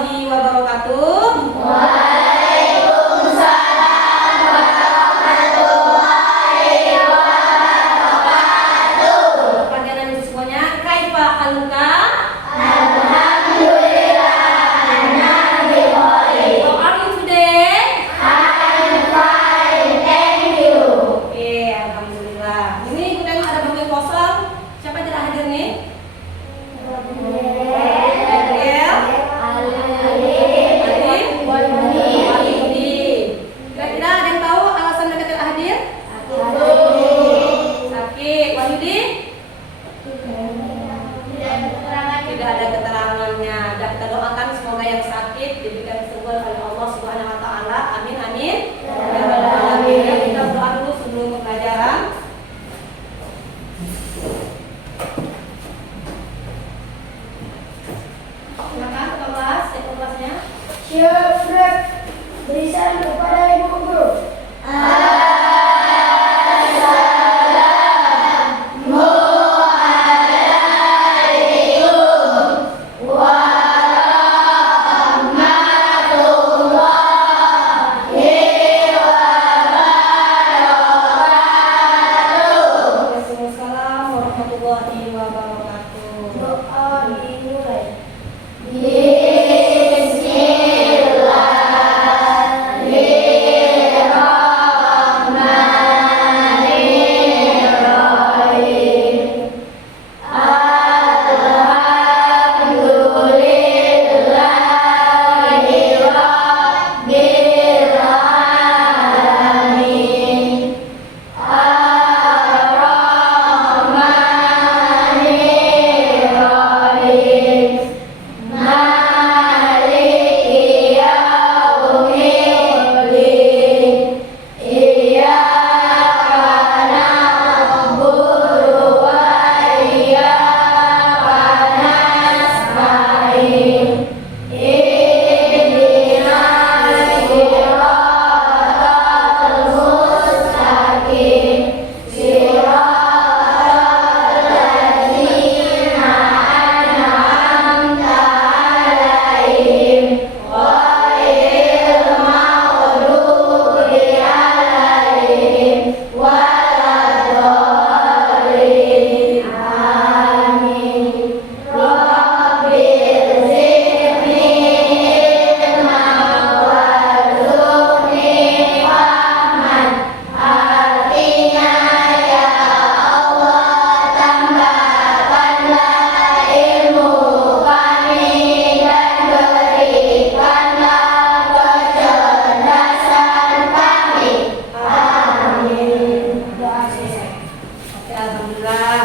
warahmatullahi wabarakatuh. Waalaikumsalam warahmatullahi wabarakatuh. Pelajaran ini semuanya kaifa haluka? Alhamdulillah, ana bikhair. How are you today? I'm fine, thank you. Oke, alhamdulillah. Ini kita ada bangku kosong. Siapa yang tidak hadir nih? Kira-kira ada yang tahu alasan mereka tidak hadir? Sakit. Wahyudi? Tidak ada keterangannya. Dan kita doakan semoga yang sakit diberikan kesembuhan oleh Allah Subhanahu wa taala. Amin amin. Ya rabbal alamin. Kita berdoa dulu sebelum pembelajaran. Silakan ke kelas, siapa kelasnya? Syukur berikan kepada ibu guru. Waalaikumsalam warahmatullahi wabarakatuh. Doa dimulai. Oke, alhamdulillah.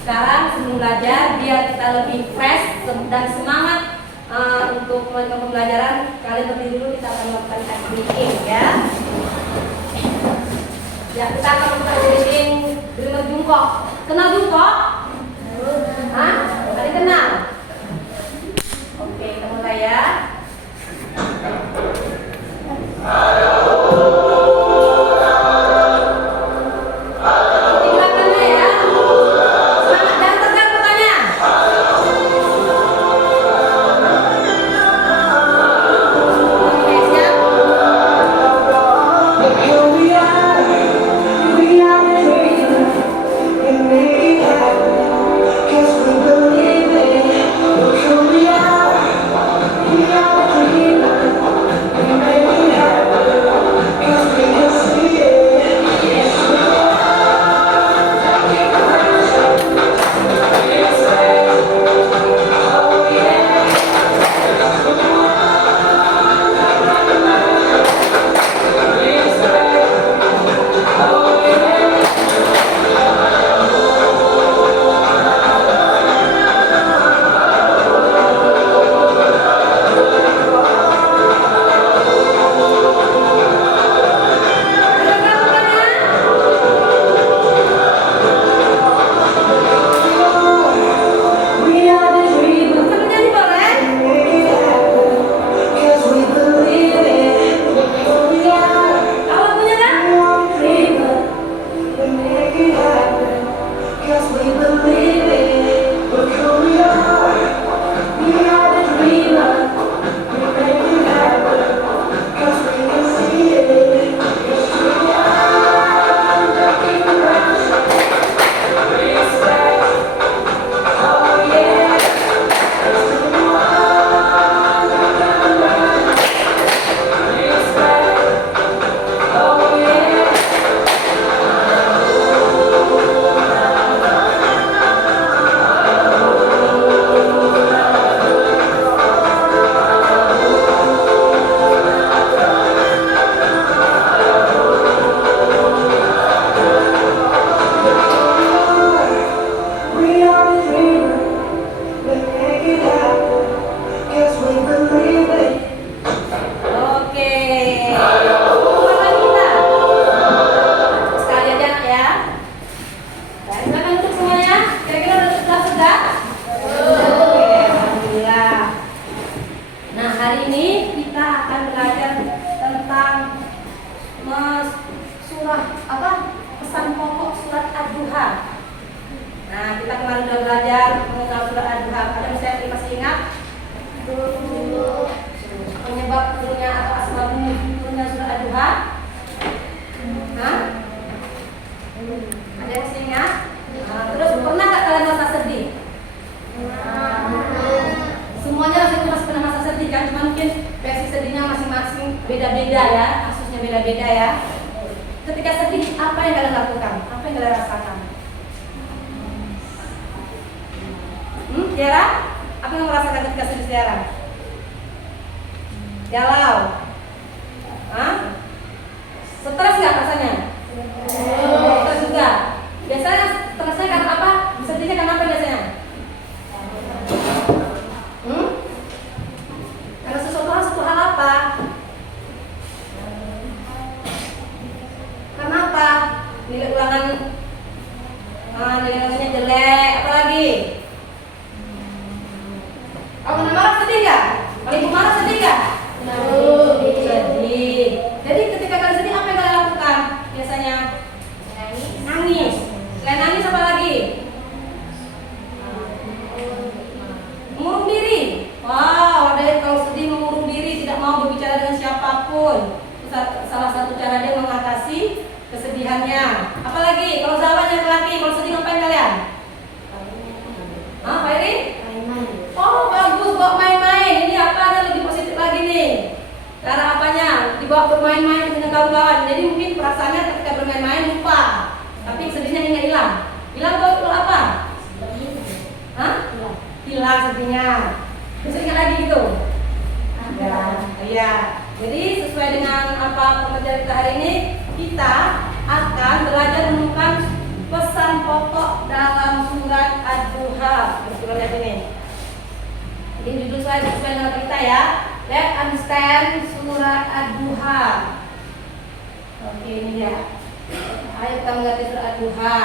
Sekarang sebelum belajar, biar kita lebih fresh dan semangat untuk melanjutkan pembelajaran, kalian berdiri dulu, kita akan melakukan tes reading ya. Ya, kita akan melakukan reading dengan jungkok. Kenal jungkok? Hah? Ada kenal? Oke, kita mulai ya. Gerakannya ya. Semangat, jangan tegang mukanya. Oke, siap. Here we are living in the kemarin sudah belajar mengenal surat Ad-Duha. Ada masih ingat? Penyebab turunnya atau asbabun turunnya surat Ad-Duha? Hah? Ada yang masih ingat? Nah, terus pernah nggak kalian masa sedih? Semuanya masih pernah masa sedih kan? Cuma mungkin versi sedihnya masing-masing beda-beda ya, kasusnya beda-beda ya. Ketika sedih, apa yang kalian lakukan? Apa yang kalian rasakan? Tiara? Apa yang merasakan ketika sedih Tiara? Galau? Hah? Stres nggak rasanya? Stres juga. Biasanya stresnya karena apa? Sedihnya karena apa biasanya? Karena sesuatu hal apa? Karena apa? Nilai ulangan nilainya jelek, apa lagi? Kalau marah sedih nggak? Kalau ibu marah sedih nggak? Sedih. Jadi ketika kalian sedih apa yang kalian lakukan? Biasanya nangis. Selain nangis apa lagi? Mengurung diri. Wow, ada yang kalau sedih mengurung diri, tidak mau berbicara dengan siapapun. Salah satu cara dia mengatasi kesedihannya. Apalagi kalau sahabatnya laki, kalau sedih ngapain kalian? Pak Iri? Oh bagus, bawa main-main. Ini apa ada lebih positif lagi nih? Cara apanya? Dibawa bermain-main dengan kawan-kawan. Jadi mungkin perasaannya ketika bermain-main lupa, tapi sedihnya nggak hilang. Hilang kalau apa? Hah? Hilang sedihnya. Bisa ingat lagi gitu? Ya. Jadi sesuai dengan apa pembelajaran kita hari ini, kita akan belajar menemukan pesan pokok dalam surat Ad-Duha. Kita lihat ini. Ini judul saya sesuai dengan kita ya. Let's understand surat Ad-Duha. Oke, ini dia. Ayo kita mengerti surat Ad-Duha.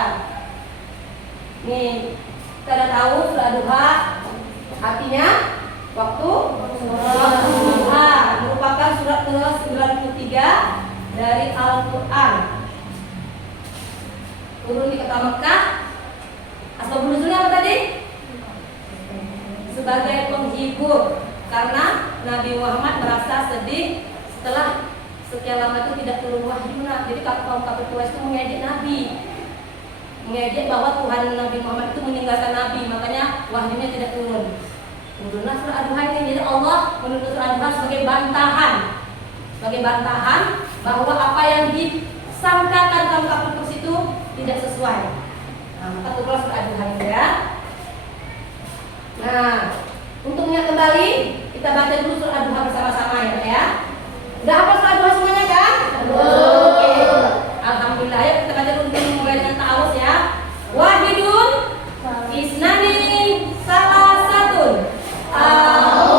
Nih, kita udah tahu surat Ad-Duha artinya waktu duha, merupakan surat ke-93 dari Al-Quran. Turun di kota Mekah. Asbabun nuzulnya apa tadi? Sebagai penghibur, karena Nabi Muhammad merasa sedih setelah sekian lama itu tidak turun wahyu. Jadi kaum kafir Quraisy itu mengejek Nabi, mengejek bahwa Tuhan Nabi Muhammad itu meninggalkan Nabi, makanya wahyunya tidak turun. Turunlah surah Ad-Duha ini. Jadi Allah menurut surah Ad-Duha sebagai bantahan bahwa apa yang disangkakan kaum kafir Quraisy itu tidak sesuai. Nah, maka turunlah surah Ad-Duha ini ya. Nah, untuk mengingat kembali, kita baca dulu surah Ad-Duha bersama-sama ya. Udah hafal surah Ad-Duha semuanya kan? Oke. Alhamdulillah ya, kita baca dulu mulai dengan ta'awuz ya. Wahidun isnani salasatun. Wow.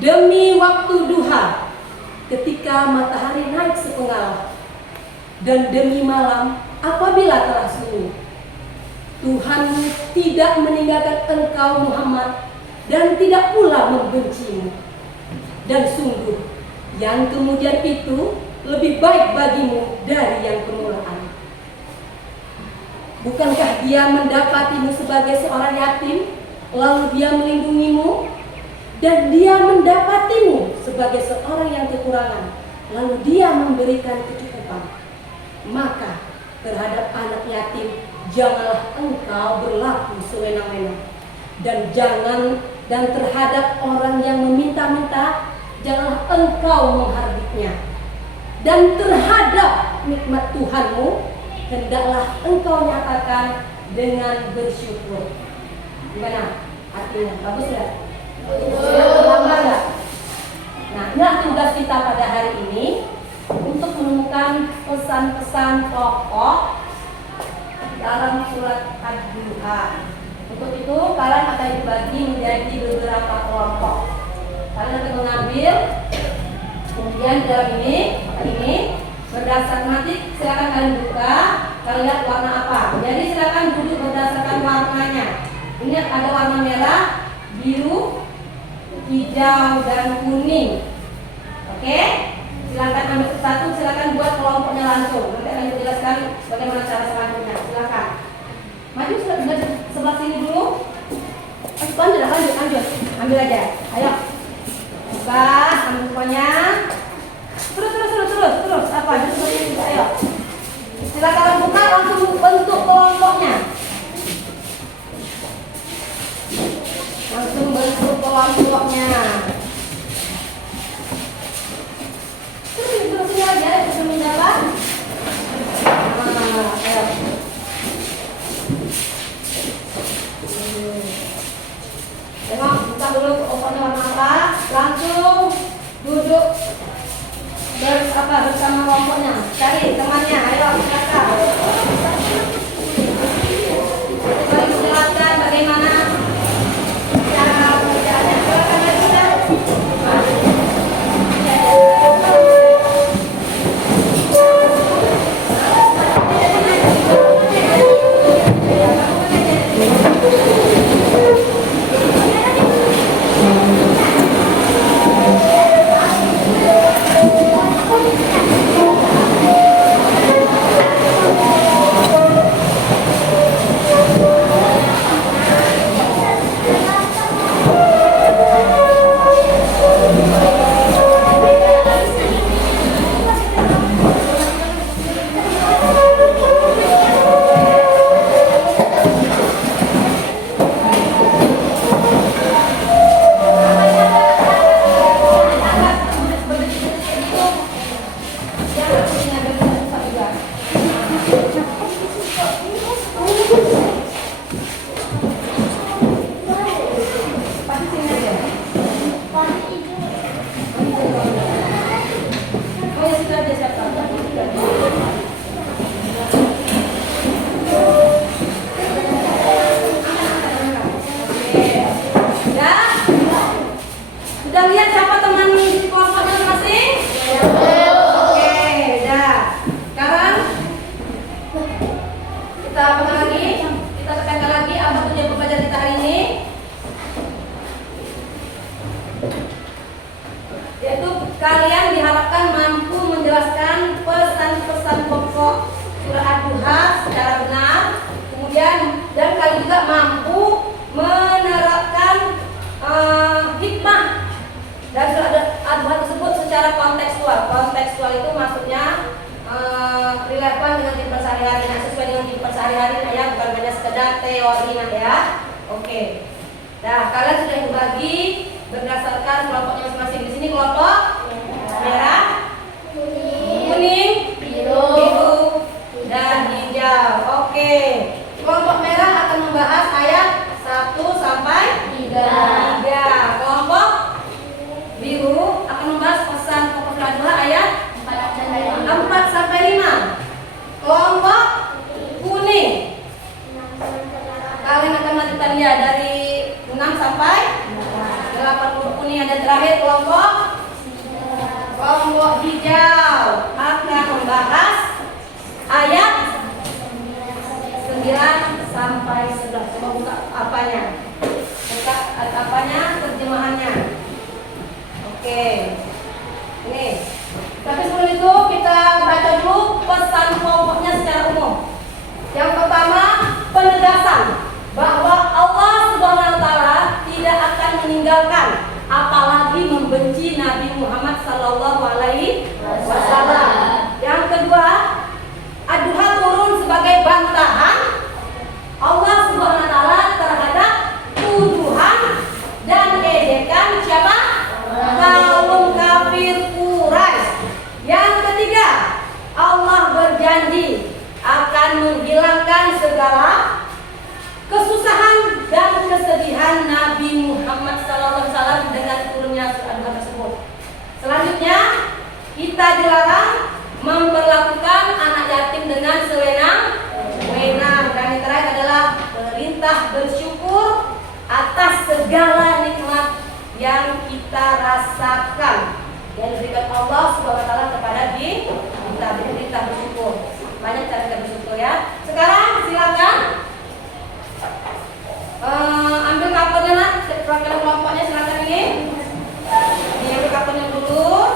demi waktu duha ketika matahari naik sepenggal, dan demi malam apabila telah sunyi. Tuhan tidak meninggalkan engkau Muhammad dan tidak pula membencimu. Dan sungguh yang kemudian itu lebih baik bagimu dari yang permulaan. Bukankah dia mendapatimu sebagai seorang yatim, lalu dia melindungimu? Dan dia mendapatimu sebagai seorang yang kekurangan, lalu dia memberikan kecukupan. Maka terhadap anak yatim janganlah engkau berlaku sewenang-wenang, dan terhadap orang yang meminta-minta janganlah engkau menghardiknya. Dan terhadap nikmat Tuhanmu hendaklah engkau nyatakan dengan bersyukur. Gimana artinya? Bagus nggak? Terlambat nggak? Nah, inilah tugas kita pada hari ini untuk menemukan pesan-pesan pokok dalam surat Ad-Duha. Untuk itu kalian akan dibagi menjadi beberapa kelompok. Kalian akan mengambil, kemudian dalam ini berdasarkan nanti silakan kalian buka, kalian lihat warna apa. Jadi silakan duduk berdasarkan warnanya. Ini ada warna merah, biru, hijau, dan kuning. Oke? Silakan ambil satu, silakan buat kelompoknya langsung. Nanti akan dijelaskan bagaimana cara selanjutnya. Silakan. Maju sebelah sini dulu. Lanjut. Ambil aja. Ayo. Buka, ambil semuanya. Terus. Apa? Ayo. Silakan buka, langsung bentuk kelompoknya. Langsung bentuk kelompoknya. Terus aja, sebelum jalan. Ayo. Tengok, buka dulu kelompoknya warna apa. Langsung duduk bersama kelompoknya. Cari temannya, ayo silakan. Mari jelaskan bagaimana cara kerjanya. Silakan lagi. Sudah lihat siapa teman di kelompoknya masing-masing? Oke, udah. Sekarang kita apa lagi? Kita tekankan lagi apa tujuan pembelajaran kita hari ini? Yaitu kalian diharapkan mampu menjelaskan pesan-pesan pokok surah Ad-Duha secara benar. Kemudian dan kalian juga mampu menerapkan hikmah dan surat Ad-Duha tersebut secara kontekstual. Kontekstual itu maksudnya relevan dengan kehidupan sehari-hari, sesuai dengan kehidupan sehari-hari ya, bukan hanya sekedar teori ya. Oke. Nah, kalian sudah dibagi berdasarkan kelompoknya masing-masing. Di sini kelompok merah, kuning, biru, dan hijau. Oke. Kelompok merah akan membahas ayat 1 sampai 3. Kelompok biru akan membahas pesan pokok surah Ad-Duha ayat 4 sampai 5. Kelompok kuning kalian akan melanjutkan ya dari 6 sampai 8. Kelompok kuning ada 8. terakhir kelompok hijau akan membahas ayat 9 sampai 11. Coba buka apanya? Buka apanya? Terjemahannya. Oke. Ini. Tapi sebelum itu kita baca dulu pesan kelompoknya secara umum. Yang pertama, penegasan bahwa Allah Subhanahu wa taala tidak akan meninggalkan apalagi membenci Nabi Muhammad sallallahu alaihi wasallam. Yang kedua, ad-duha turun sebagai bantahan Allah Subhanahu wa taala terhadap tuduhan dan ejekan siapa? Kaum kafir Quraisy. Yang ketiga, Allah berjanji akan menghilangkan segala kesusahan dan kesedihan Nabi Muhammad SAW dengan turunnya surat Al-Duha tersebut. Selanjutnya, kita dilarang memperlakukan anak yatim dengan sewenang-wenang. Dan yang terakhir adalah perintah bersyukur atas segala nikmat yang kita rasakan yang diberikan Allah Subhanahu wa taala kepada kita. Perintah bersyukur. Banyak cara kita bersyukur ya. Sekarang silakan ambil kartonnya nak, perwakilan kelompoknya silakan ini. Ambil kartonnya dulu.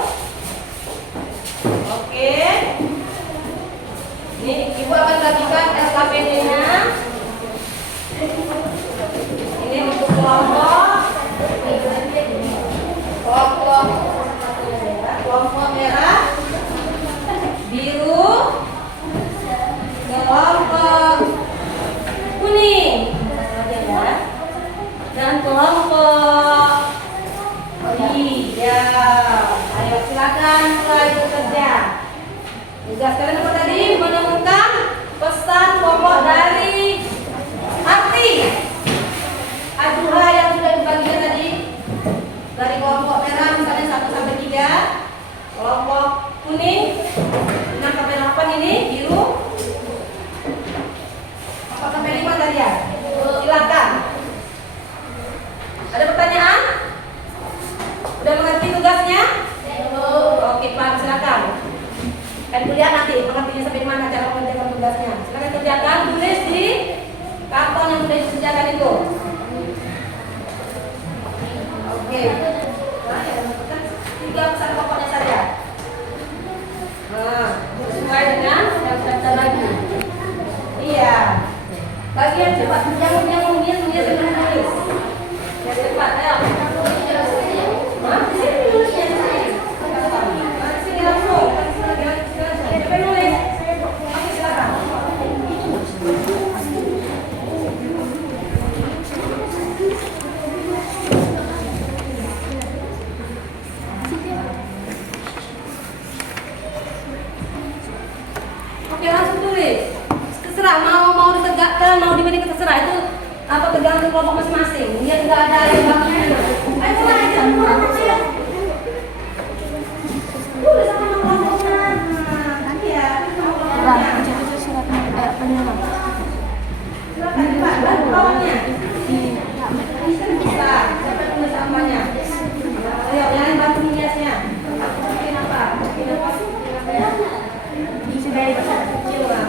Oke. Ini ibu akan bagikan SKPD-nya. Ini untuk kelompok merah, biru, kelompok kuning, dan kelompok hijau. Ayo silakan mulai bekerja. Tugas kalian apa tadi? Menemukan pesan pokok dari arti ad-duha yang sudah dibagikan tadi. Dari kelompok merah misalnya 1 sampai 3, kelompok kuning 6 sampai 8 ini, biru 4 sampai 5 tadi ya. Silakan. Ada pertanyaan? Udah mengerti tugasnya? Oke, Pak, silakan. Kan kuliah nanti mengertinya sampai di mana cara mengerjakan tugasnya. Silakan kerjakan, tulis di karton yang sudah disediakan itu. Oke. Nah, ya, 3 pesan pokoknya saja. Nah, sesuai dengan yang kita lagi. Iya. Bagian cepat, yang nulis dengan tulis. Ya cepat, ayo. Nah, di sini nulisnya di sini. Nah, di sini langsung. Siapa nulis? Oke, silakan. Oke, langsung tulis. Terserah mau ditegakkan, mau dibandingkan, terserah itu apa tergantung kelompok masing-masing. Dia tidak ada yang bakal. Ayo mulai aja, mulai. Tulis sama kelompoknya. Nanti ya. Silakan Pak, bantu kawannya. Bisa, siapa tulis apanya? Ayo, yang lain bantu hiasnya. Bikin apa? Bikin apa? Dari kecil lah.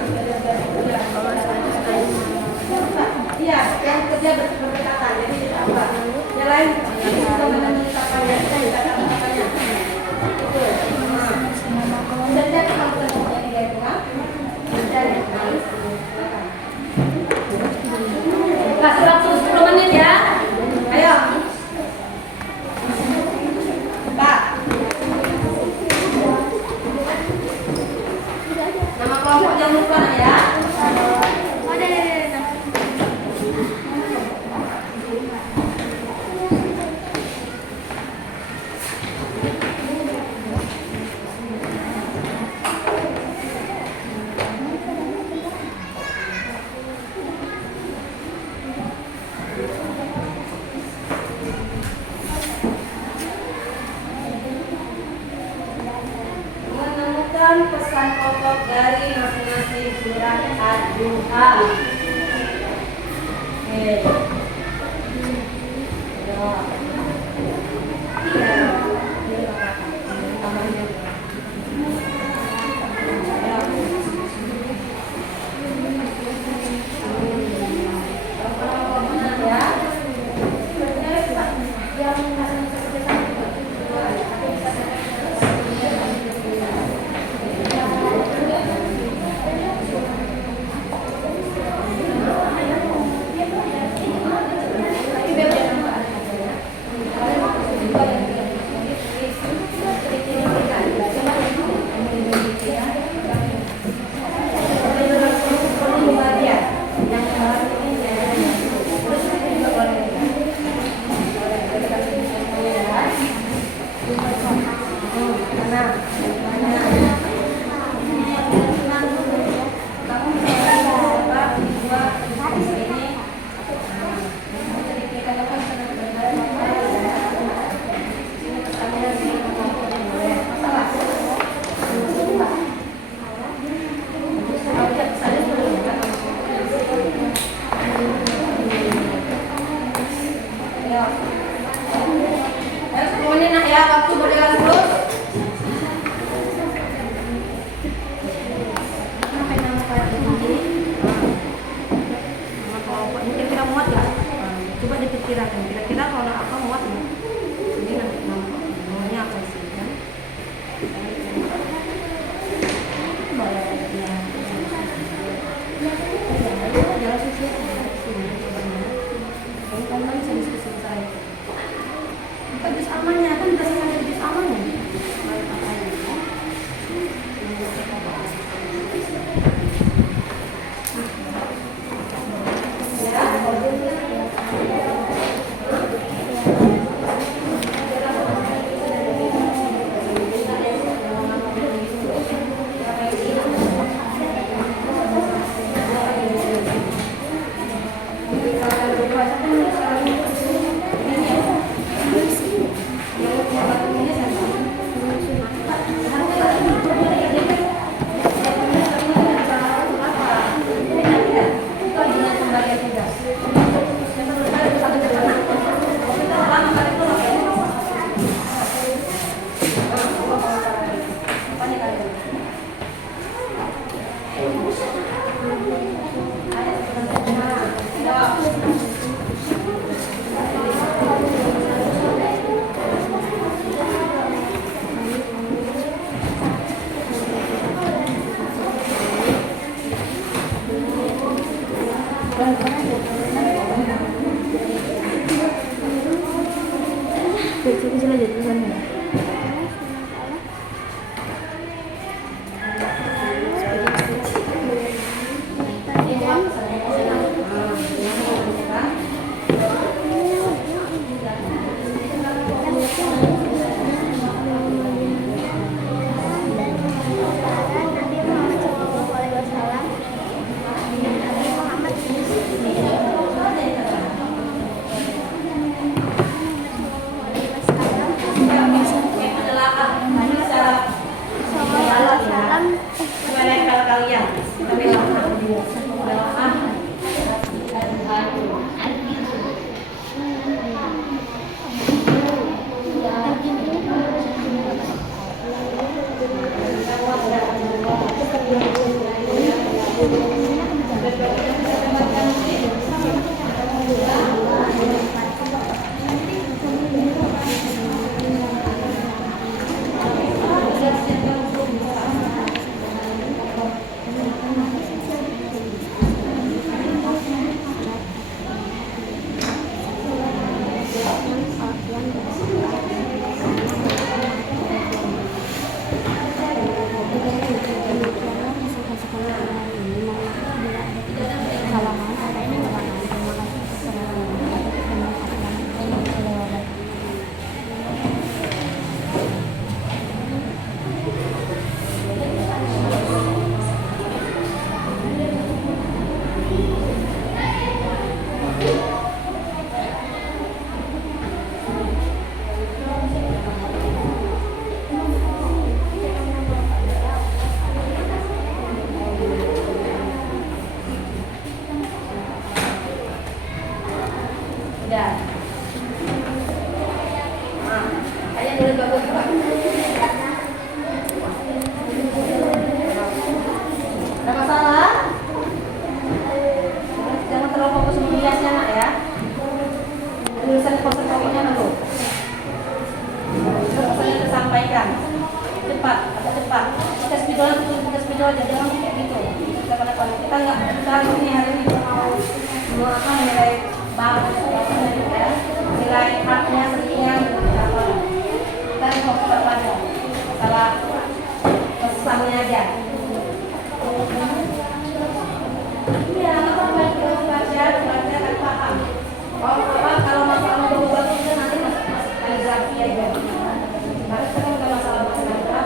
Iya, yang kerja berdekatan, jadi tidak apa. Yang lain bisa menulis apanya, kita bisa apanya. Itu. Dan jadi kalau kita punya tiga itu kan, dan kasih waktu 10 menit ya. Ayo. Pak. Nama kelompok jangan lupa ya. Pesan pokok dari masing-masing surat ad-duha. Oke. Ya. Mana? Kamu coba dua di sini. Jadi kita lakukan sini pertanyaan sini boleh. Masalah. Semuanya nak ya, waktu berjalan terus. Sampai nama pada ini. Kira-kira muat ya? Coba diperkirakan. Kira-kira kalau apa muat ya? Jadi nanti namanya apa sih kan? Jalan sisi sini. Kamu bisa diskusi saya. Jus amannya kan udah selesai jus amannya. Kalau masalah kaligrafi aja. Karena sekarang udah masalah bahasa Arab,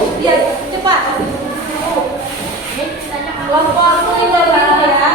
Iya, cepat. Kelompok kita berdiri ya.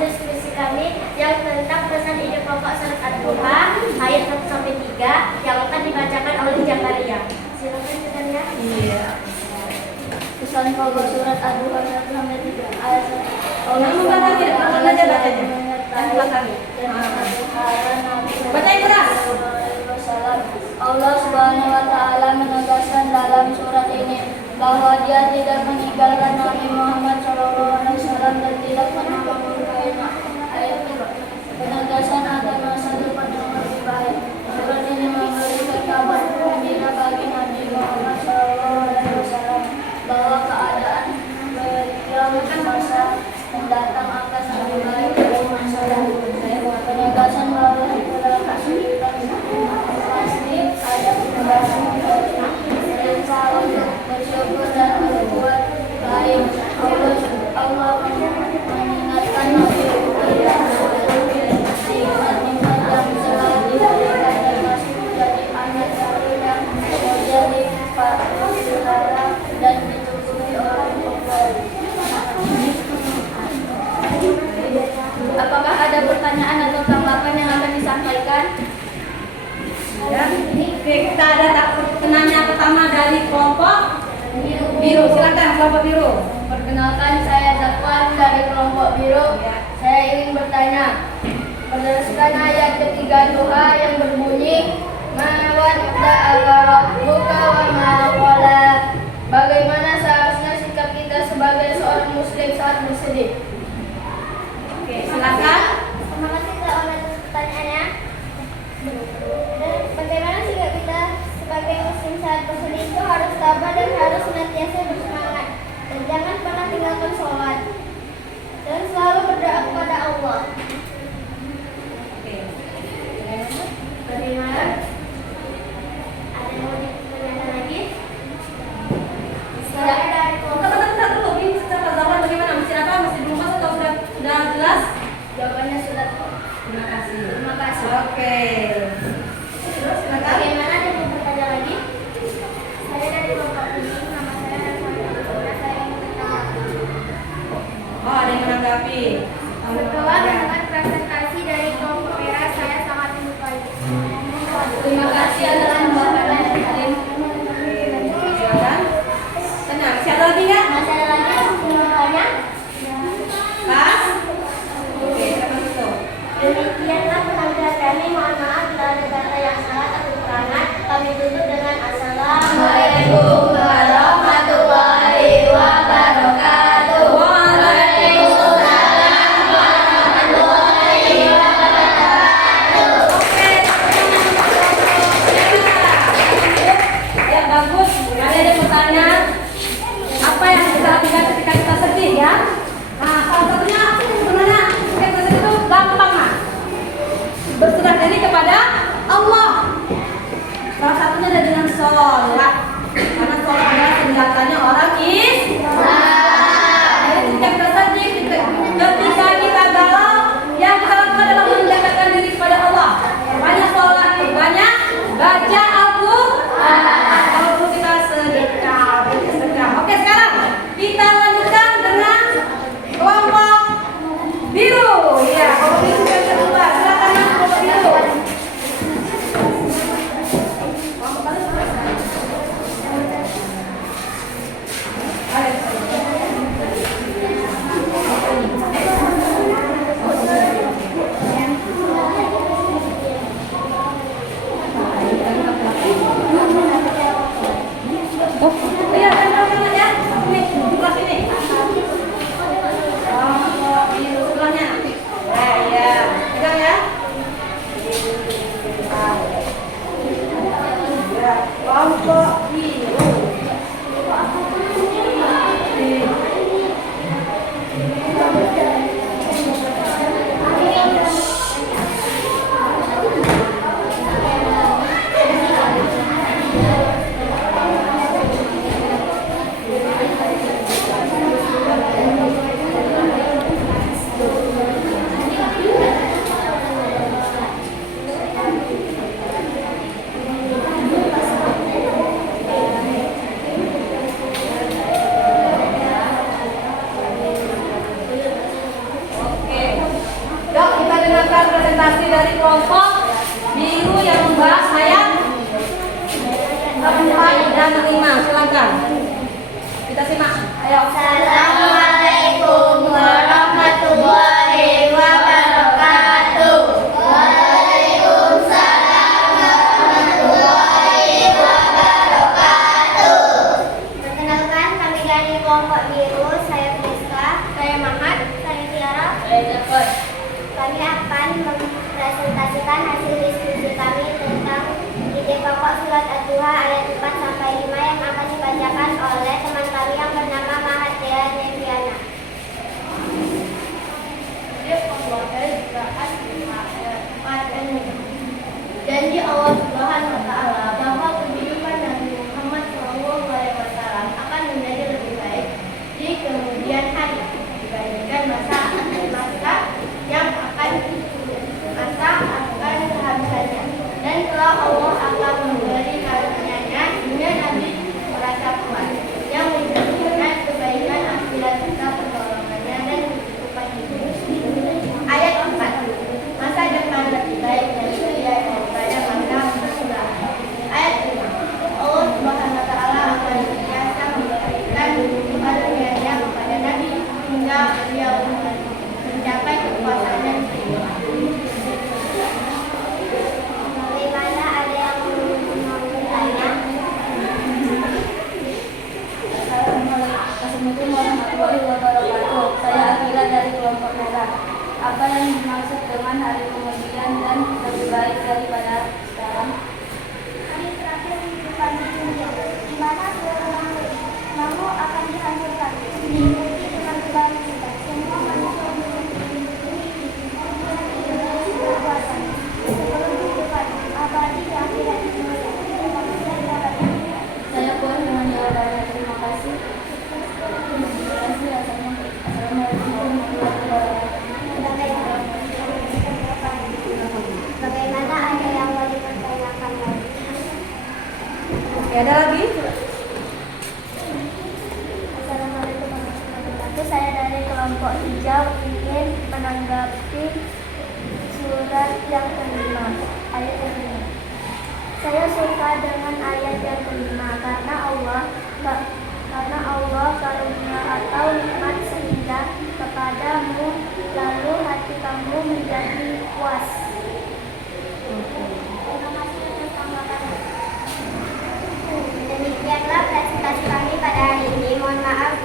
diskusi kami yang tentang pesan ide pokok surat At-Duha ayat 1-3 yang akan dibacakan oleh Jakaria. Silakan Jakaria. Iya. Pesan pokok surat Ad-Duha 1-3 ayat 1. Yang membaca tidak pernah belajar bacanya. Yang belakang. Baca yang keras. Allah Subhanahu wa taala menegaskan dalam surat ini bahwa Dia tidak meninggalkan Nabi Muhammad SAW dan tidak pernah memurkainya. Ayat 2. Penegasan agar masa depan yang lebih baik. Surat ini memberikan kabar gembira bagi Nabi Muhammad SAW bahwa keadaan beliau di masa mendatang akan lebih baik dari masa lalu. Penegasan bahwa itulah kesulitan pasti ada penegasan perintah untuk bersyukur dan berbuat baik. Allah mengingatkan Nabi nikmat yang telah diberikan dan masih menjadi anak yang menjadi pelihara dan ditutupi oleh Allah. Apakah ada pertanyaan atau tanggapan yang akan disampaikan? Ya. Oke, kita ada penanya pertama dari kelompok biru. Silakan kelompok biru. Perkenalkan, saya Zakwan dari kelompok biru. Saya ingin bertanya, berdasarkan ayat ketiga Duha yang berbunyi Rabbuka wa ma qala, bagaimana seharusnya sikap kita sebagai seorang muslim saat bersedih? Oke, silakan. Terima kasih atas pertanyaannya. Bagaimana sikap kita sebagai muslim saat bersedih itu harus sabar dan harus senantiasa bersemangat dan jangan pernah tinggalkan sholat dan selalu berdoa kepada Allah. Oke. Bagaimana? Ada yang mau ditanyakan lagi? Saya dari kelompok. Bentar dulu. Ini secara zaman bagaimana? Masih apa? Masih belum pas atau sudah jelas? Jawabannya sudah. Terima kasih. Terima kasih. Oke. Terus silakan. Bagaimana, ada yang mau bertanya lagi? Saya dari kelompok kuning, nama saya Rasmana. Saya ingin bertanya. Oh, ada yang menanggapi. Setelah mendengar presentasi dari kelompok merah, saya sangat menyukai. Terima kasih atas jawabannya. Silakan. Tenang. Masih ada lagi nggak? Masih ada lagi semuanya? Pas. Oke, silakan tutup. Demikianlah penampilan kami. Mohon maaf bila ada kata yang salah atau kekurangan. Kami tutup dengan Assalamualaikum warahmatullahi wabarakatuh. Waalaikumsalam warahmatullahi wabarakatuh. Oke. Ya, bagus. Ada yang bertanya apa yang kita lakukan ketika kita sedih ya? Nah, salah satunya sebenarnya ketika kita sedih itu gampang lah. Berserah diri kepada Allah. Salah satunya adalah dengan sholat. Karena sholat adalah senjatanya orang Islam. Jadi ketika kita sedih, ketika kita galau, yang kita lakukan adalah mendekatkan diri kepada Allah. Banyak sholat, banyak baca Al-Quran. Kalau perlu kita sedekah. Oke, sekarang kita lanjutkan dengan kelompok biru. Ya, kelompok biru sudah bisa keluar. Silakan Mas, kelompok biru. Iya, teman-teman ya. Ini sebelah sini. Kelompok biru sebelahnya. Nah, ya. Pegang ya. Ya, kelompok biru. anak 5, silakan. Kita simak. Ayo. Assalamualaikum warahmatullahi wabarakatuh. Waalaikumsalam warahmatullahi wabarakatuh. Perkenalkan, kami dari kelompok biru. Saya Friska, saya Mahat, saya Tiara, saya Jafar. Kami akan mempresentasikan hasil diskusi kami tentang ide pokok surat Ad-Duha ayat 4 sampai 5 yang akan dibacakan oleh teman kami yang bernama Mahathir Neviana. Janji Allah Subhanahu wa Ta'ala bahwa kehidupan Nabi Muhammad SAW akan menjadi lebih baik di kemudian hari dibandingkan masa yang akan sehabisnya. Dan kalau Allah akan memberi karunia-Nya dunia Nabi merasa kuat yang menjadikan kebaikan akhirat serta pertolongannya dan kehidupan hidup. Ayat 4. Masa depan lebih baik dan mulia daripada masa sudah. Ayat 5. Allah Subhanahu wa Ta'ala akan senantiasa memberikan karunia-Nya kepada Nabi hingga beliau mencapai kekuasaannya. Bagaimana, ada yang mau bertanya? Assalamualaikum warahmatullahi wabarakatuh. Saya Akila dari kelompok merah. Apa yang dimaksud dengan hari kemudian dan lebih baik daripada sekarang? Hari terakhir kehidupan di dunia, di mana seluruh makhluk akan dihancurkan, diikuti dengan kebangkitan. Semua manusia memiliki kekuatan sebelum kehidupan abadi di akhirat dunia. Saya puas dengan jawabannya. Terima kasih. Assalamualaikum warahmatullahi wabarakatuh. Bagaimana, ada yang mau dipertanyakan lagi? Oke, ada lagi? Assalamualaikum warahmatullahi wabarakatuh. Saya dari kelompok hijau ingin menanggapi surat yang kelima, ayat yang kelima. Saya suka dengan ayat yang kelima karena Allah karunia atau nikmat sehingga kepadamu lalu hati kamu menjadi puas. Terima kasih atas tanggapannya. Demikianlah presentasi kami pada hari ini. Mohon maaf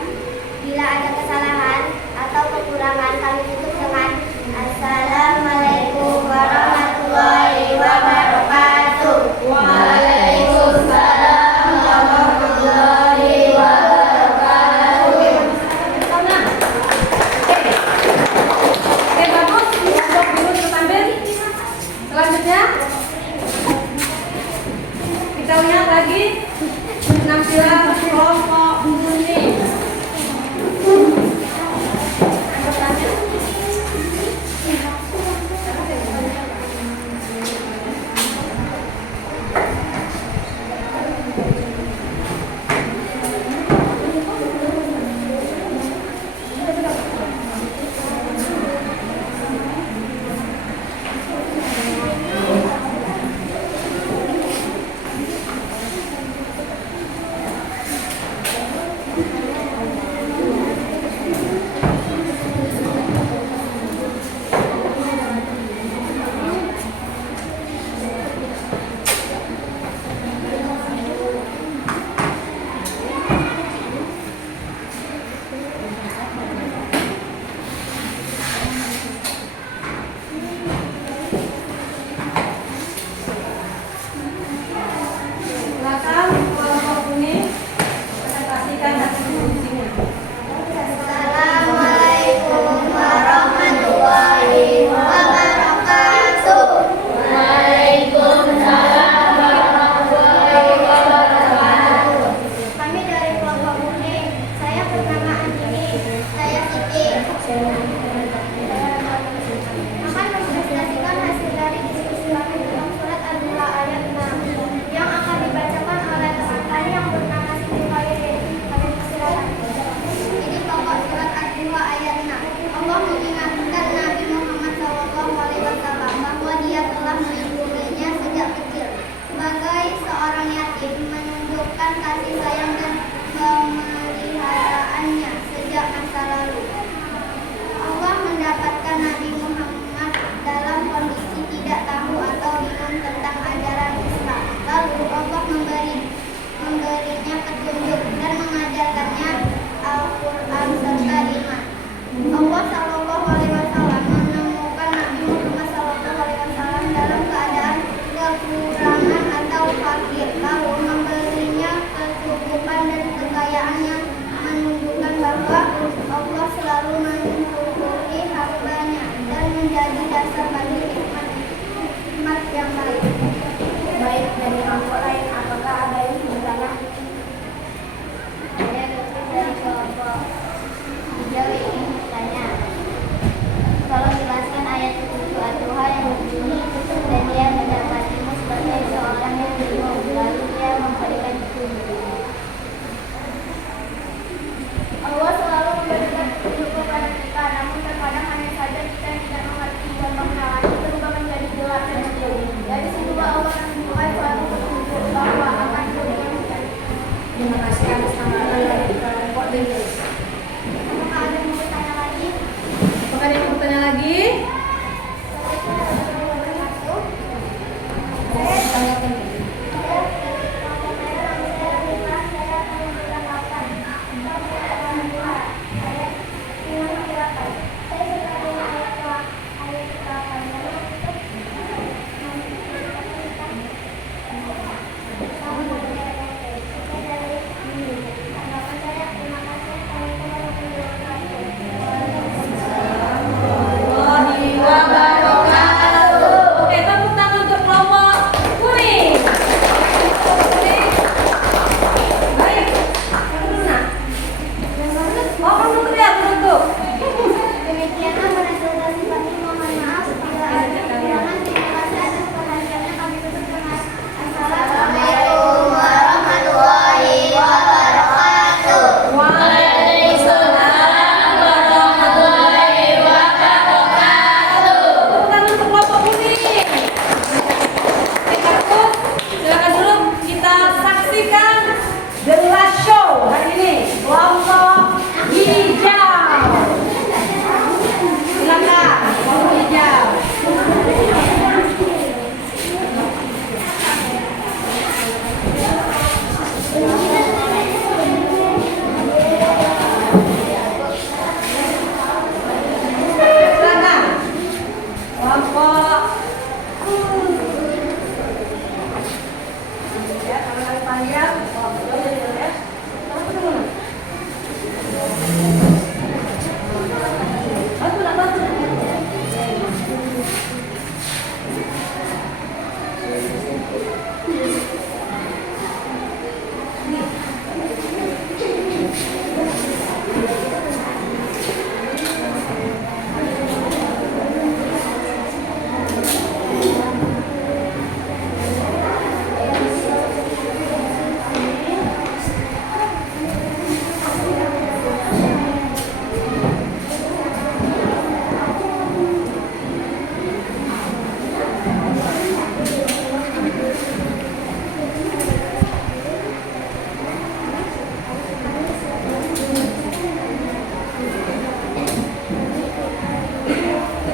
bila ada kesalahan atau kekurangan. Kami tutup dengan Assalamualaikum warahmatullahi wabarakatuh. Waalaikumsalam warahmatullahi wabarakatuh. Oke, bagus. Kelompok biru tertampil. Selanjutnya kita lihat lagi penampilan kelompok kuning. Terima kasih atas tanggapan dari kelompok Inggris. Apakah ada yang mau bertanya lagi? Apakah ada yang mau bertanya lagi? Oke, tepuk tangan untuk kelompok kuning. Baik. Oh, penutup ya, penutup. Demikianlah presentasi kami. Mohon maaf bila ada kekurangan. Terima kasih atas perhatiannya. Kami tutup dengan Assalamualaikum warahmatullahi wabarakatuh. Waalaikumsalam warahmatullahi wabarakatuh. Tepuk tangan untuk kelompok kuning. Terus, silakan dulu kita saksikan the last show hari ini. Kelompok hijau. Silakan, kelompok hijau. Silakan. Kelompok ya, tangan panjang. Oh, betul ya, betul ya. Bantu dulu. Bantu nak, bantu.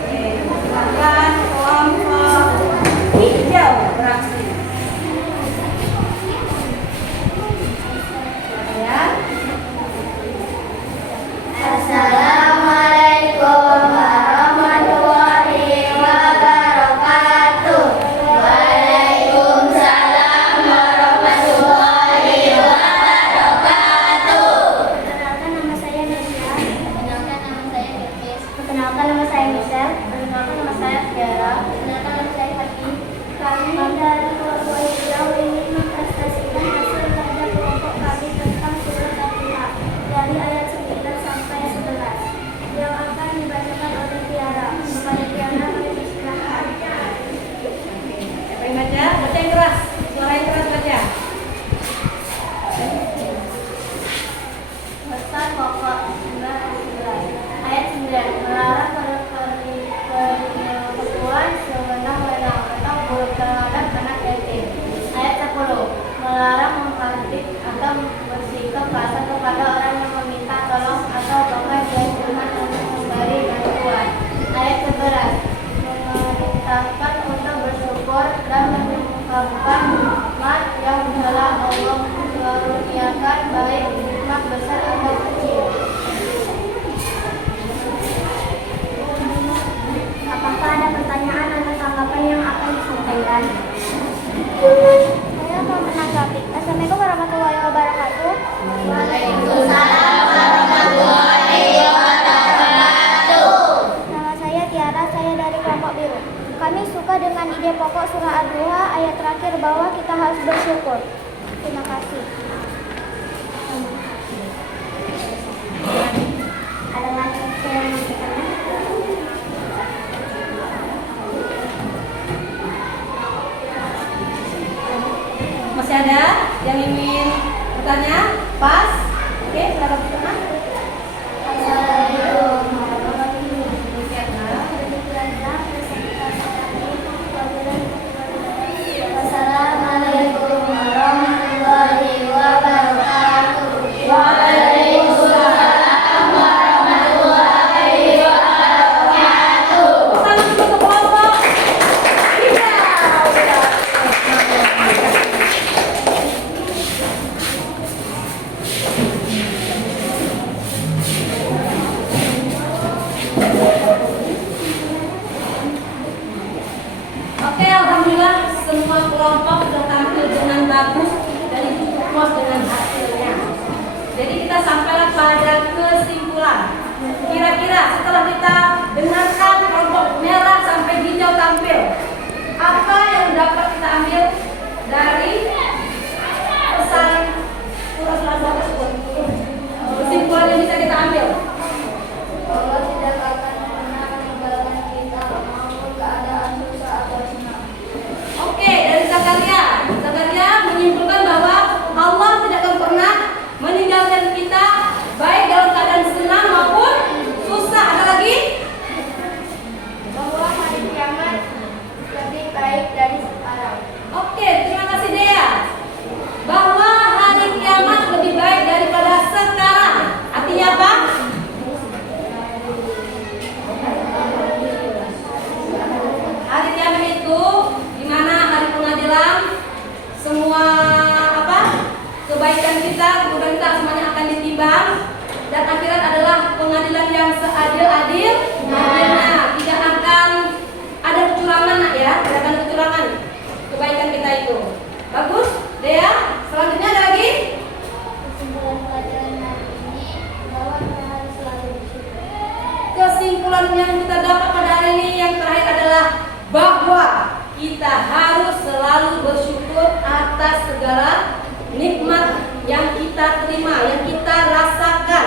Silakan kelompok hijau beraksi. Ya. Assalamualaikum warahmatullahi wabarakatuh. Waalaikumsalam warahmatullahi wabarakatuh. Perkenalkan nama saya Nesya. Perkenalkan nama saya Kirkis. Perkenalkan nama saya Michelle. Perkenalkan nama saya Tiara. Perkenalkan nama saya Fati. Kami dari kelompok hijau ingin mempresentasikan hasil kerja kelompok kami tentang surat Al-Fatihah dari ayat 9 sampai 11 yang akan dibacakan oleh Tiara. Kepada Tiara kami persilahkan. Siapa yang baca? Baca yang keras. Suara yang keras baca. Pesan pokok 9 ayat 9 melarang perempuan sewenang-wenang atau buruk terhadap anak yatim. Ayat 10 melarang mengkritik atau bersikap kasar kepada orang yang meminta tolong atau bahkan dianjurkan untuk memberi bantuan. Ayat 11 memerintahkan untuk bersyukur dan mengungkapkan nikmat yang telah Allah karuniakan baik nikmat besar atau kecil. Apakah ada pertanyaan atau tanggapan yang akan disampaikan? Saya mau menanggapi. Assalamualaikum warahmatullahi wabarakatuh. Waalaikumsalam warahmatullahi wabarakatuh. Nama saya Tiara, saya dari kelompok biru. Kami suka dengan ide pokok surah Ad-Duha ayat terakhir bahwa kita harus bersyukur. Terima kasih. Ada lagi yang saya menyampaikannya? Masih ada yang ingin bertanya? Pas? Oke, silakan bertanya. Assalamualaikum. Assalamualaikum warahmatullahi wabarakatuh. Sudah, setelah kita dengarkan kelompok merah sampai hijau tampil, apa yang dapat kita ambil dari pesan surat tersebut? Kesimpulan yang bisa kita ambil. Allah tidak akan pernah meninggalkan kita maupun keadaan susah atau senang. Oke, dari Zakaria menyimpulkan bahwa Allah tidak akan pernah meninggalkan kita baik dalam keadaan senang maupun susah. Ada lagi? Bahwa hari kiamat lebih baik dari sekarang. Oke, terima kasih Dea. Bahwa hari kiamat lebih baik daripada sekarang. Artinya apa? Hari kiamat itu di mana hari pengadilan, semua kebaikan kita, kemudian kita semuanya akan ditimbang, dan akhirat adalah pengadilan yang seadil-adilnya. Tidak akan ada kecurangan, nak ya, tidak akan ada kecurangan kebaikan kita itu. Bagus, Dea. Selanjutnya ada lagi? Kesimpulan pelajaran hari ini bahwa kita harus selalu bersyukur. Kesimpulan yang kita dapat pada hari ini yang terakhir adalah bahwa kita harus selalu bersyukur atas segala nikmat yang kita terima, yang kita rasakan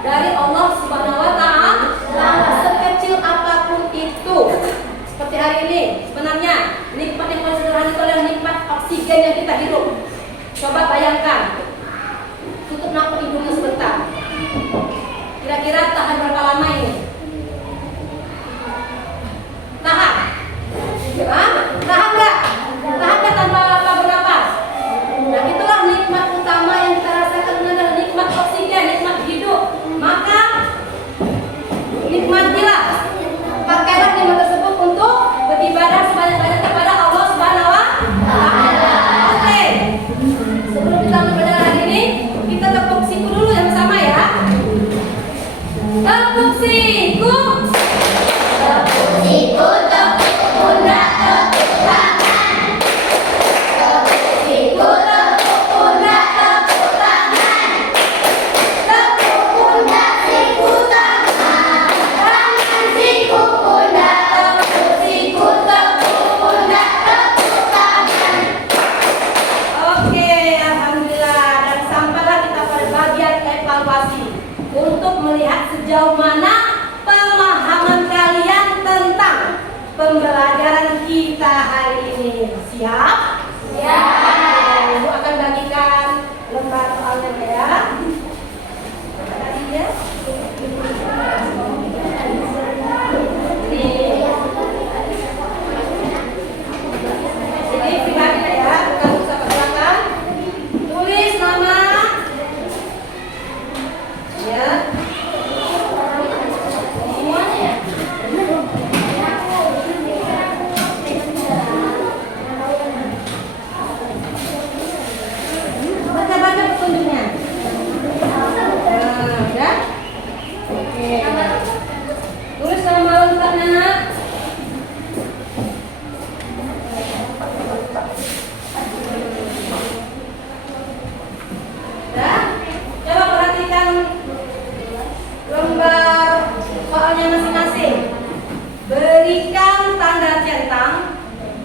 dari Allah Subhanahu wa Ta'ala, sekecil apapun itu. Seperti hari ini, sebenarnya nikmat yang paling sederhana itu adalah nikmat oksigen yang kita hirup. Coba bayangkan, tutup nafas hidungnya sebentar. Kira-kira tahan berapa lama ini? Tahan? Tahan nggak? Tahan nggak tanpa bernapas? Nah, itulah nikmat utama yang kita rasakan, adalah nikmat oksigen, nikmat hidup. Maka nikmatilah, pakailah nikmat tersebut untuk beribadah sebanyak-banyak kepada Allah Subhanahu wa Ta'ala. Oke. Sebelum kita beribadah hari ini, kita tepuk siku dulu yang bersama ya. Tepuk siku. Tepuk siku, tepuk pundak, tepuk tangan. Tepuk siku, tepuk pundak, tepuk tangan. Tepuk pundak, siku, tangan. Tangan, siku, pundak, tepuk siku, tepuk pundak, tepuk tangan. Oke, alhamdulillah. Dan sampailah kita pada bagian evaluasi untuk melihat sejauh mana pemahaman kalian tentang pembelajaran kita hari ini. Siap? Siap. Ibu akan bagikan lembar soalnya ya. Terima kasih ya. Ini pribadi ya, bukan usah persilakan. Tulis nama. Ya. Semuanya. Baca-baca petunjuknya. Nah, ya. Oke. Tulis nama lengkapnya, Nak. Ya. Coba perhatikan lembar soalnya masing-masing. Berikan tanda centang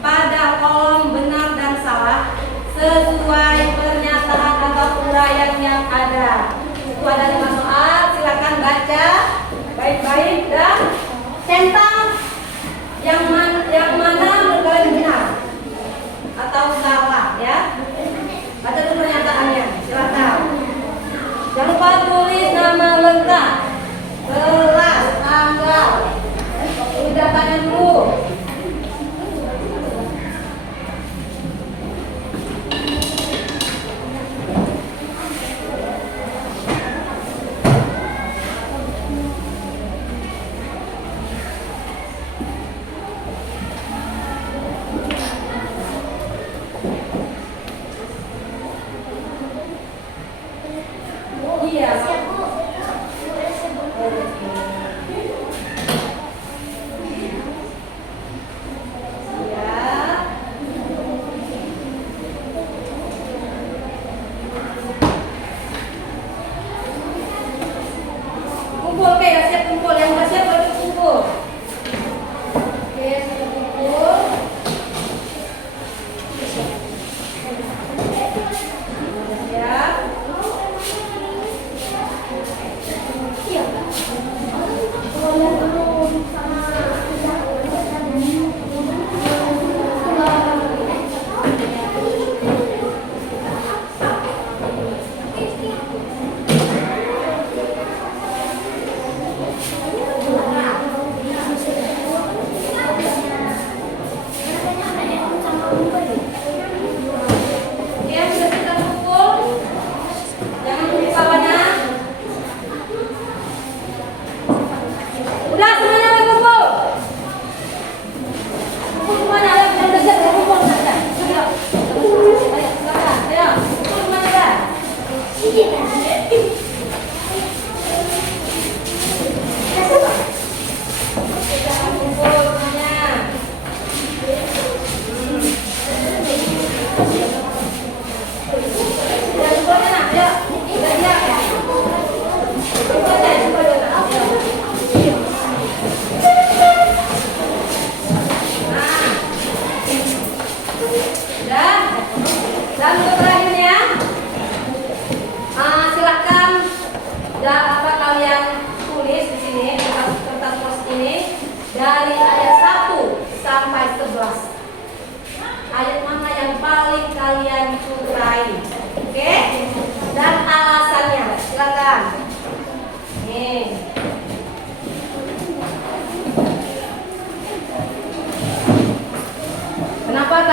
pada kolom benar dan salah sesuai pernyataan atau uraian yang ada. Itu ada 5 soal, silakan baca baik-baik dan centang yang mana berkalian benar atau salah ya. Baca dulu pernyataannya, silakan. Jangan lupa tulis nama lengkap, kelas, tanggal, datanya dulu.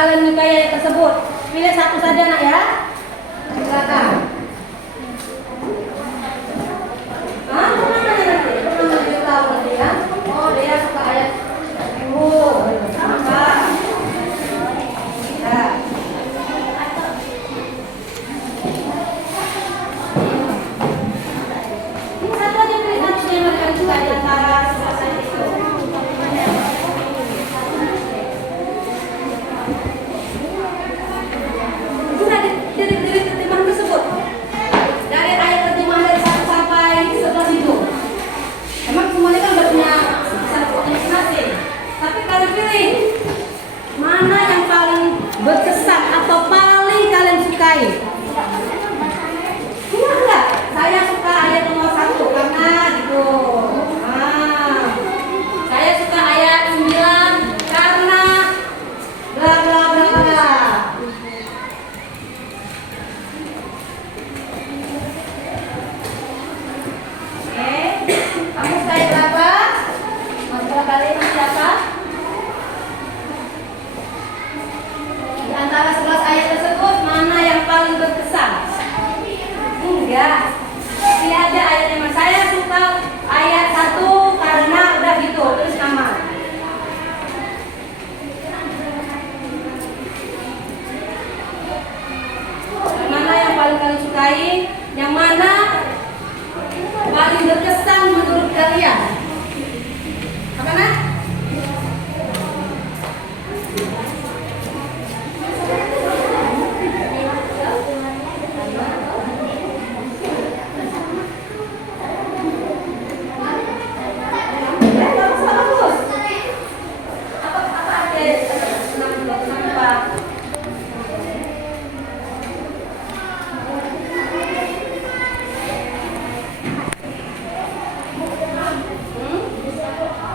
kalian menyukai ayat tersebut? Pilih satu saja nak ya. Silakan. Mana nanti? Mana tahu nanti ya? Oh dia suka ayat 10. Apa? Ya. Ini satu aja pilih satu yang kalian suka di antara sebelas ayat itu. Dari terjemahan tersebut, dari ayat terjemahan dari 1 sampai 11 itu, emang semuanya kan punya masing-masing. Tapi kalian pilih mana yang paling berkesan atau paling kalian sukai. Enggak, saya suka ayat nomor 1 karena gitu. Saya suka ayat 9 karena bla bla bla bla. Kamu suka ayat berapa? Masalah kalian siapa? Di antara 11 ayat tersebut mana yang paling berkesan? Enggak. Pilih aja ayatnya. Mas. Saya suka ayat 1 karena udah gitu, terus nama. Yang mana yang paling kalian sukai? Yang mana paling berkesan menurut kalian? Apa nak? Bagus. Apa ada? Kenapa?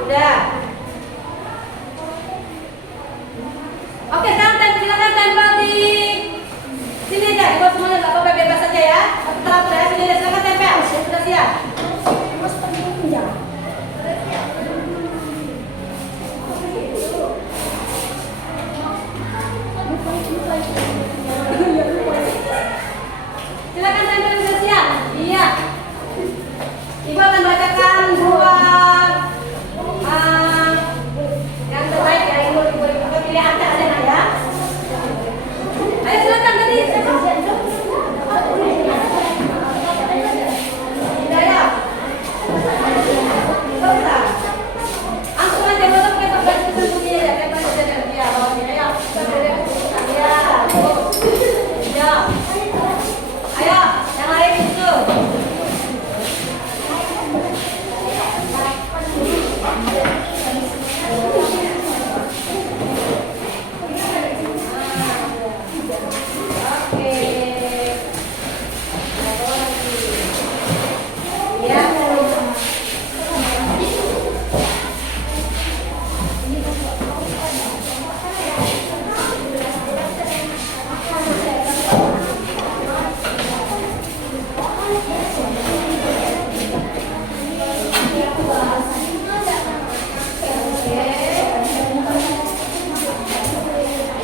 Udah. Oke, sekarang silakan tempel di sini aja. Di bawah semuanya nggak apa-apa, bebas saja ya. Teratur ya, sini aja. Silakan tempel. Sudah siap. Silakan tempel sudah siap. Iya. Ibu akan bacakan dua yang terbaik ya, ibu pilih acak aja nak ya. Ayo silakan tadi. Hidayah. Selesai. Langsung aja betul kita baca bunyi aja, kita baca aja dia bawahnya ya. Ya. Ya. Ayo, yang lain itu.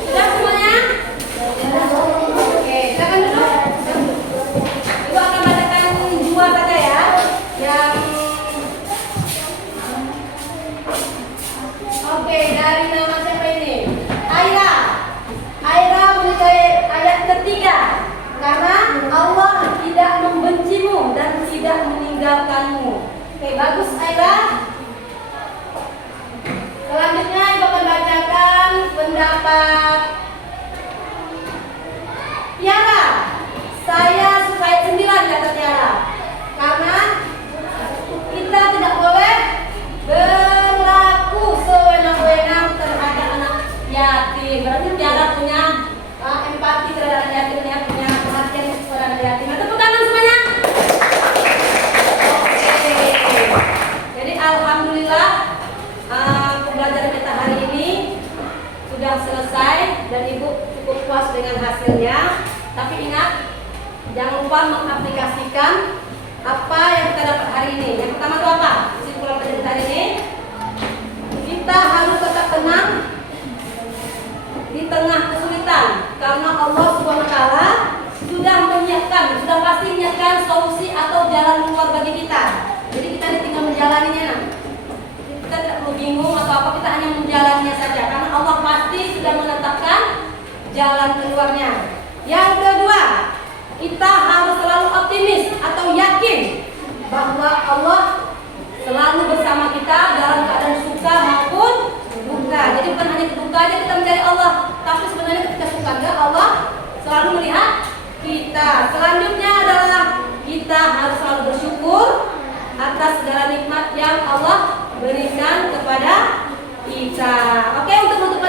Sudah semuanya? Oke, silakan duduk. Ibu akan bacakan dua saja ya. Oke, dari nama siapa ini? Aira. Aira menyukai ayat ketiga. Karena Allah tidak membencimu dan tidak meninggalkanmu. Oke, bagus Aira. Selanjutnya ibu akan bacakan pendapat Tiara. Saya suka ayat 9 kata Tiara. Karena kita tidak boleh berlaku sewenang-wenang terhadap anak yatim. Berarti Tiara punya empati terhadap anak yatim, ya, punya perhatian kepada anak yatim. Tepuk tangan semuanya. Oke. Jadi alhamdulillah pembelajaran kita hari ini sudah selesai dan ibu cukup puas dengan hasilnya. Tapi ingat, jangan lupa mengaplikasikan apa yang kita dapat hari ini. Yang pertama itu apa? Kesimpulan pelajaran hari ini, kita harus tetap tenang di tengah Karena Allah Subhanahu wa taala sudah menyiapkan, sudah pasti menyiapkan solusi atau jalan keluar bagi kita. Jadi kita tinggal menjalaninya. Kita tidak perlu bingung atau apa, kita hanya menjalaninya saja karena Allah pasti sudah menetapkan jalan keluarnya. Yang kedua, kita harus selalu optimis atau yakin bahwa Allah selalu bersama kita dalam keadaan suka maupun duka. Jadi bukan hanya duka aja kita mencari Allah, tapi sebenarnya ketika suka juga Allah selalu melihat kita. Selanjutnya adalah kita harus selalu bersyukur atas segala nikmat yang Allah berikan kepada kita. Oke, untuk menutup